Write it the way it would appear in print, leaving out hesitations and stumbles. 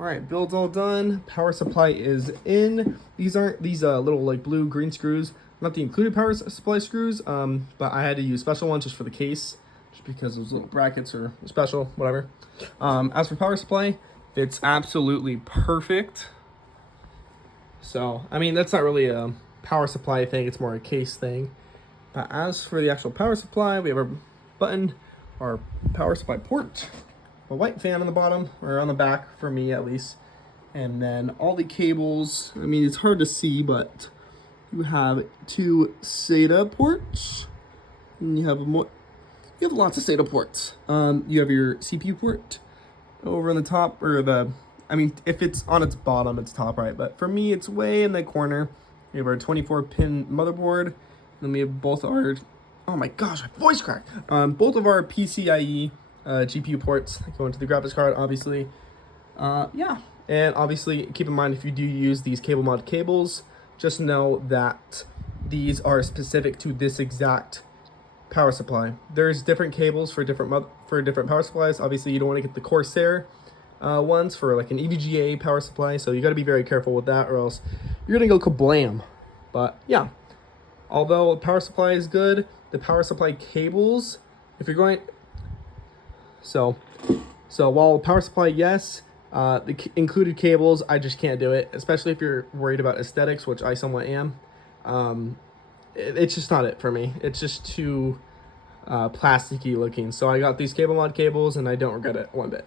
All right, build's all done. Power supply is in. These aren't these little like blue green screws, not the included power supply screws, but I had to use special ones just for the case, just because those little brackets are special, whatever. As for power supply, it's absolutely perfect. So, I mean, that's not really a power supply thing, it's more a case thing. But as for the actual power supply, we have our button, our power supply port, a white fan on the bottom, or on the back for me at least. And then all the cables, I mean, it's hard to see, but you have two SATA ports, and you have lots of SATA ports. You have your CPU port over on the top, or I mean, if it's on its bottom, it's top right, but for me, it's way in the corner. We have our 24-pin motherboard, and then we have both our, oh my gosh, my voice cracked. Both of our PCIe GPU ports that go into the graphics card, obviously. Yeah, and obviously keep in mind if you do use these cable mod cables, just know that these are specific to this exact power supply. There's different cables for different power supplies. Obviously, you don't want to get the Corsair ones for like an EVGA power supply, so you got to be very careful with that, or else you're gonna go kablam. But yeah, although the power supply is good, the power supply cables, if you're going, so while power supply, yes, the included cables, I just can't do it, especially if you're worried about aesthetics, which I somewhat am. It's just not it for me. It's just too plasticky looking. So I got these cable mod cables, and I don't regret it one bit.